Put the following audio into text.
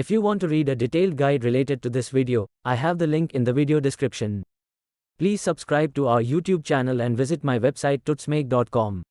If you want to read a detailed guide related to this video, I have the link in the video description. Please subscribe to our YouTube channel and visit my website tutsmake.com.